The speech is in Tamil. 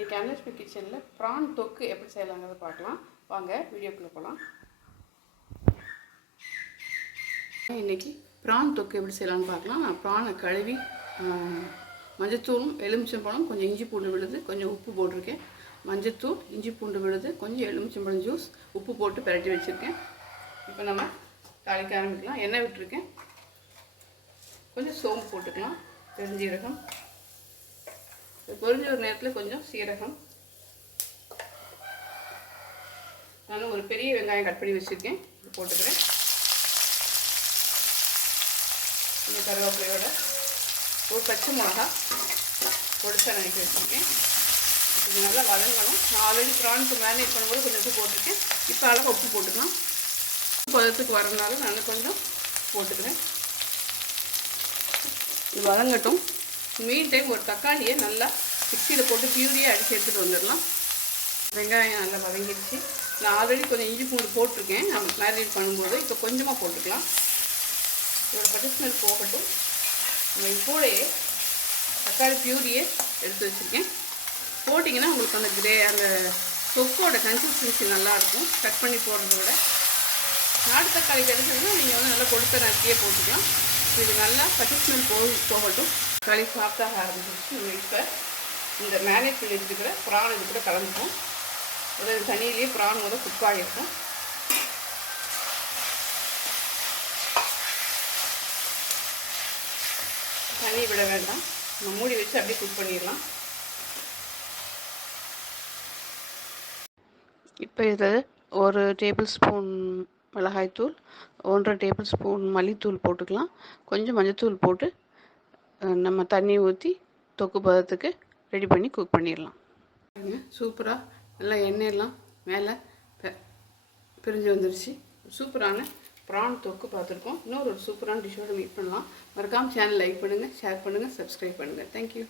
இன்றைக்கி அனுஷ்மி கிச்சனில் ப்ரான் தொக்கு எப்படி செய்யலாங்கிறத பார்க்கலாம். வாங்க வீடியோக்குள்ளே போகலாம் இன்றைக்கி ப்ரான் தொக்கு எப்படி செய்யலாம்னு பார்க்கலாம். நான் ப்ரானை கழுவி மஞ்சத்தூளும் எலுமிச்சம்பழம் கொஞ்சம் இஞ்சி பூண்டு விழுது கொஞ்சம் உப்பு போட்டிருக்கேன். மஞ்சத்தூள் இஞ்சி பூண்டு விழுது கொஞ்சம் எலுமிச்சம்பழம் ஜூஸ் உப்பு போட்டு பிரட்டி வச்சுருக்கேன். இப்போ நம்ம தாளிக்க ஆரம்பிக்கலாம். எண்ணெய் விட்டுருக்கேன். கொஞ்சம் சோம்பு போட்டுக்கலாம். பெருஞ்சீரகம். பொரிஞ்ச ஒரு நேரத்தில் கொஞ்சம் சீரகம். நான் ஒரு பெரிய வெங்காயம் கட் பண்ணி வச்சுருக்கேன். இது போட்டுக்கிறேன். இந்த கருவேப்பிலையோட ஒரு பச்சை மிளகா பொடிச்சா நினைக்க வச்சுருக்கேன். இது நல்லா வதங்கணும். நான் ஆல்ரெடி ப்ரான்ஸ் மேரினேட் பண்ணும்போது கொஞ்சம் உப்பு போட்டிருக்கேன். இப்போ அளவு உப்பு போட்டுக்கலாம். பதத்துக்கு வரனால நான் கொஞ்சம் போட்டுக்கிறேன். இது வதங்கட்டும். மீன் டைம் ஒரு தக்காளியை நல்லா மிக்சியில் போட்டு பியூரியாக அடித்து எடுத்துகிட்டு வந்துடலாம். வெங்காயம் நல்லா வதங்கிடுச்சு. நான் ஆல்ரெடி கொஞ்சம் இஞ்சி பூண்டு போட்டிருக்கேன். நம்ம மேரினேட் பண்ணும்போது இப்போ கொஞ்சமாக போட்டுக்கலாம். இதோட பட்டிஸ்மெல் போகட்டும். நம்ம இது தக்காளி பியூரியே எடுத்து வச்சுருக்கேன். போட்டிங்கன்னா உங்களுக்கு அந்த கிரே அந்த தொக்கோட கன்சிஸ்டன்சி நல்லாயிருக்கும். கட் பண்ணி போடுறத விட. நாட்டு தக்காளி கிடைச்சதுன்னா நீங்கள் வந்து நல்லா கொடுத்த நட்டியே போட்டுக்கலாம். இது நல்லா பட்டிஸ்மெல் போக போகட்டும். களி சாப்பிட்டாக ஆரம்பிச்சிருச்சு இப்போ இந்த மேனேஜ் பண்ணி வச்சுருக்கிற ப்ரான் இது கூட கலந்துப்போம் அதாவது தண்ணியிலேயே ப்ரான் கூட குக் ஆகிருக்கும் தண்ணி விட வேண்டாம். நம்ம மூடி வச்சு அப்படியே குக் பண்ணிடலாம். இப்போ இது ஒரு டேபிள் ஸ்பூன் மிளகாய்த்தூள் ஒன்றரை டேபிள் ஸ்பூன் மல்லித்தூள் போட்டுக்கலாம். கொஞ்சம் மஞ்சத்தூள் போட்டு நம்ம தண்ணி ஊற்றி தொக்கு பதத்துக்கு ரெடி பண்ணி குக் பண்ணிடலாம். சூப்பராக நல்லா எண்ணெயெல்லாம் மேலே பிரிஞ்சு வந்துருச்சு. சூப்பரான ப்ரான் தொக்கு பார்த்துருக்கோம். இன்னொரு ஒரு சூப்பரான டிஷ்ஷோட மீட் பண்ணலாம். மறக்காமல் சேனல் லைக் பண்ணுங்கள் ஷேர் பண்ணுங்கள் சப்ஸ்கிரைப் பண்ணுங்கள் தேங்க்யூ